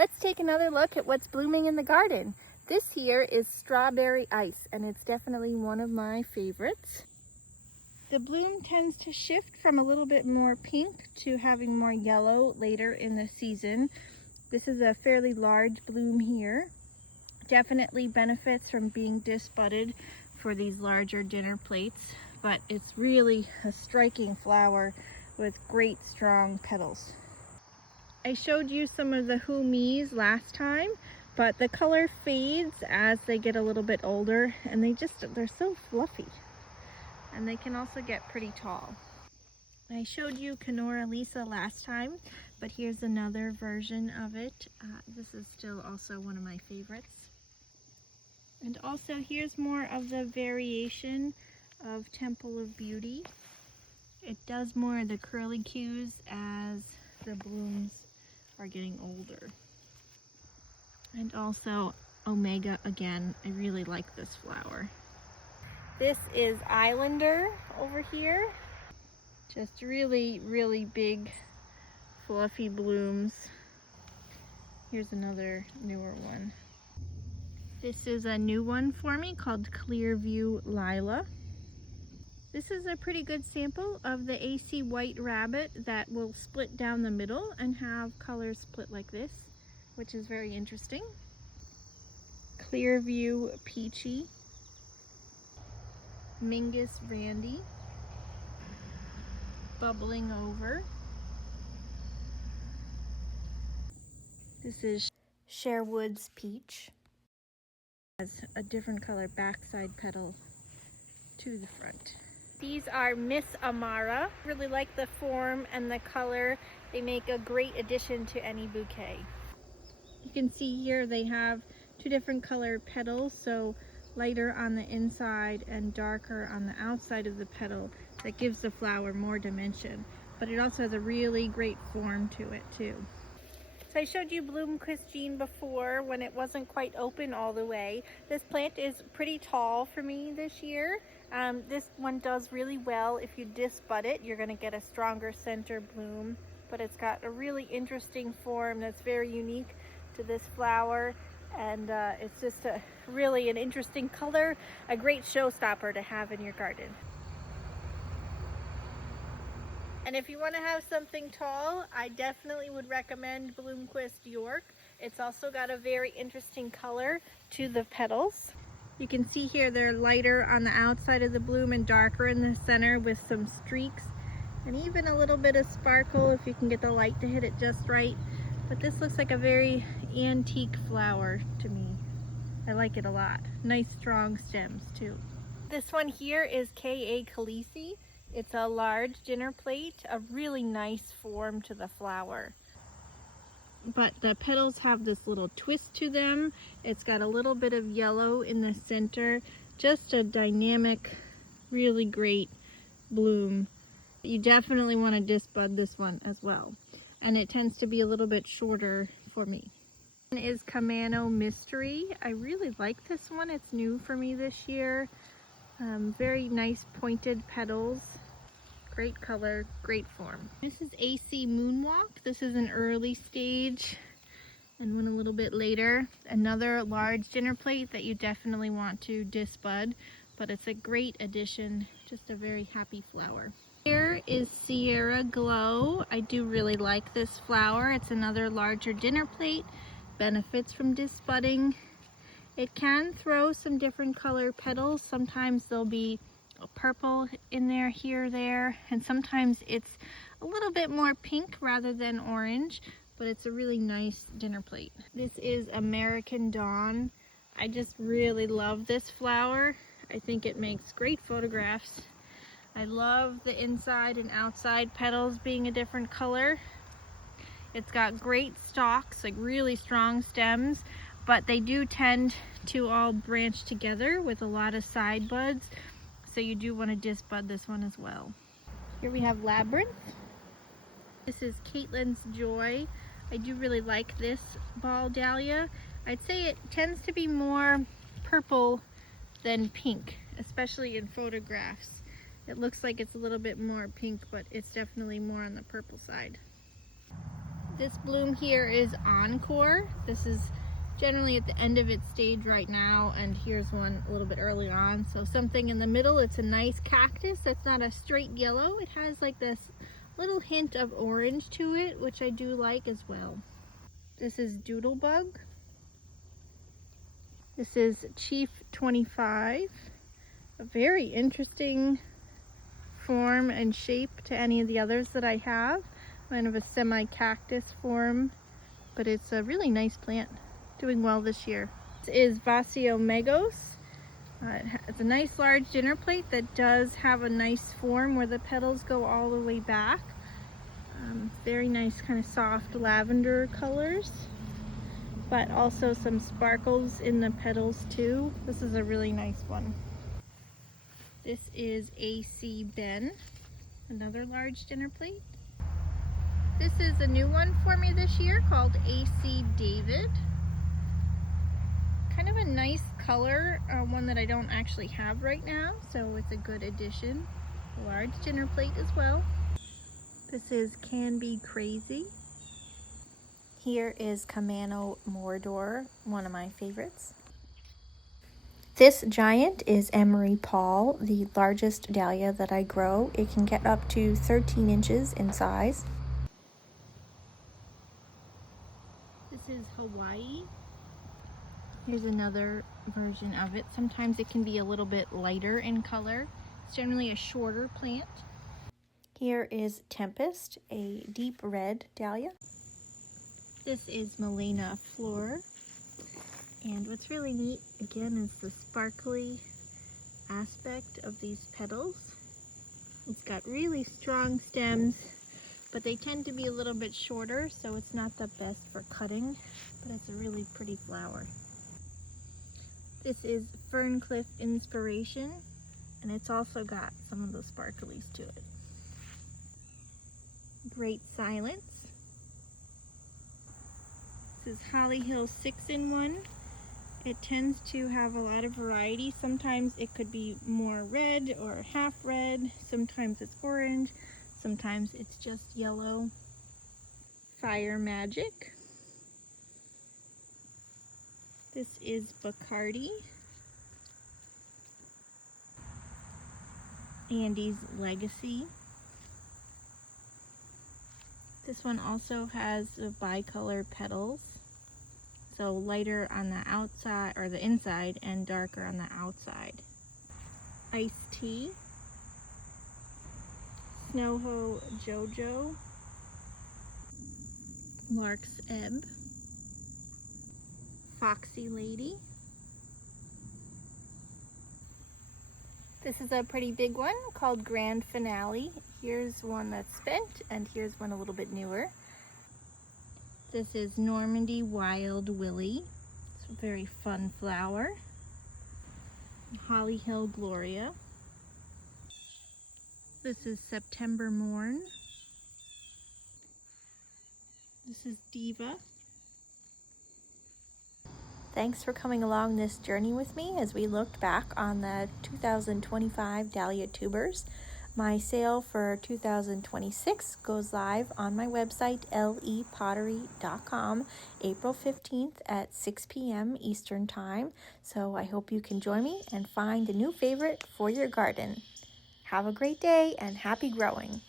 Let's take another look at what's blooming in the garden. This here is strawberry ice, and it's definitely one of my favorites. The bloom tends to shift from a little bit more pink to having more yellow later in the season. This is a fairly large bloom here. Definitely benefits from being disbudded for these larger dinner plates, but it's really a striking flower with great strong petals. I showed you some of the Who Me's last time, but the color fades as they get a little bit older, and they're so fluffy. And they can also get pretty tall. I showed you Kenora Lisa last time, but here's another version of it. This is still also one of my favorites. And also here's more of the variation of Temple of Beauty. It does more of the curlicues as the blooms are getting older. And also Omega again, I really like this flower. This is Islander over here. Just really, really big fluffy blooms. Here's another newer one. This is a new one for me called Clearview Lila. This is a pretty good sample of the AC White Rabbit that will split down the middle and have colors split like this, which is very interesting. Clearview Peachy. Mingus Randy. Bubbling Over. This is Sherwood's Peach. Has a different color backside petal to the front. These are Miss Amara. Really like the form and the color. They make a great addition to any bouquet. You can see here they have two different color petals, so lighter on the inside and darker on the outside of the petal. That gives the flower more dimension, but it also has a really great form to it too. So I showed you Bloom Christine before when it wasn't quite open all the way. This plant is pretty tall for me this year. This one does really well. If you disbud it, you're going to get a stronger center bloom, but it's got a really interesting form that's very unique to this flower, and it's just really an interesting color, a great showstopper to have in your garden. And if you want to have something tall, I definitely would recommend Bloomquist York. It's also got a very interesting color to the petals. You can see here they're lighter on the outside of the bloom and darker in the center with some streaks and even a little bit of sparkle if you can get the light to hit it just right. But this looks like a very antique flower to me. I like it a lot. Nice strong stems too. This one here is K.A. Khaleesi. It's a large dinner plate, a really nice form to the flower. But the petals have this little twist to them. It's got a little bit of yellow in the center. Just a dynamic, really great bloom. You definitely want to disbud this one as well. And it tends to be a little bit shorter for me. This one is Kamano Mystery. I really like this one. It's new for me this year. Very nice pointed petals. Great color, great form. This is AC Moonwalk. This is an early stage and one a little bit later. Another large dinner plate that you definitely want to disbud, but it's a great addition, just a very happy flower. Here is Sierra Glow. I do really like this flower. It's another larger dinner plate, benefits from disbudding. It can throw some different color petals. Sometimes there'll be a purple in there, here, there, and sometimes it's a little bit more pink rather than orange, but it's a really nice dinner plate. This is American Dawn. I just really love this flower. I think it makes great photographs. I love the inside and outside petals being a different color. It's got great stalks, like really strong stems, but they do tend to all branch together with a lot of side buds, so you do want to disbud this one as well. Here we have Labyrinth. This is Caitlin's Joy. I do really like this ball dahlia. I'd say it tends to be more purple than pink, especially in photographs. It looks like it's a little bit more pink, but it's definitely more on the purple side. This bloom here is Encore. This is generally at the end of its stage right now, and here's one a little bit early on. So something in the middle. It's a nice cactus that's not a straight yellow. It has like this little hint of orange to it, which I do like as well. This is Doodlebug. This is Chief 25. A very interesting form and shape to any of the others that I have. Kind of a semi-cactus form, but it's a really nice plant. Doing well this year. This is Vasiomegos. It's a nice large dinner plate that does have a nice form where the petals go all the way back. Very nice kind of soft lavender colors, but also some sparkles in the petals too. This is a really nice one. This is AC Ben, another large dinner plate. This is a new one for me this year called AC David. Kind of a nice color, one that I don't actually have right now, so it's a good addition. A large dinner plate as well. This is Can Be Crazy. Here is Camano Mordor, one of my favorites. This giant is Emery Paul, the largest dahlia that I grow. It can get up to 13 inches in size. This is Hawaii. Here's another version of it. Sometimes it can be a little bit lighter in color. It's generally a shorter plant. Here is Tempest, a deep red dahlia. This is Melena Flor. And what's really neat, again, is the sparkly aspect of these petals. It's got really strong stems, but they tend to be a little bit shorter, so it's not the best for cutting, but it's a really pretty flower. This is Ferncliff Inspiration, and it's also got some of the sparklies to it. Great Silence. This is Holly Hill 6-in-1. It tends to have a lot of variety. Sometimes it could be more red or half red. Sometimes it's orange. Sometimes it's just yellow. Fire Magic. This is Bacardi. Andy's Legacy. This one also has the bicolor petals. So lighter on the outside or the inside and darker on the outside. Iced Tea. Snowho Jojo. Lark's Ebb. Foxy Lady. This is a pretty big one called Grand Finale. Here's one that's spent, and here's one a little bit newer. This is Normandy Wild Willie. It's a very fun flower. Holly Hill Gloria. This is September Morn. This is Diva. Thanks for coming along this journey with me as we looked back on the 2025 Dahlia tubers. My sale for 2026 goes live on my website, lepottery.com, April 15th at 6 p.m. Eastern Time. So I hope you can join me and find a new favorite for your garden. Have a great day and happy growing.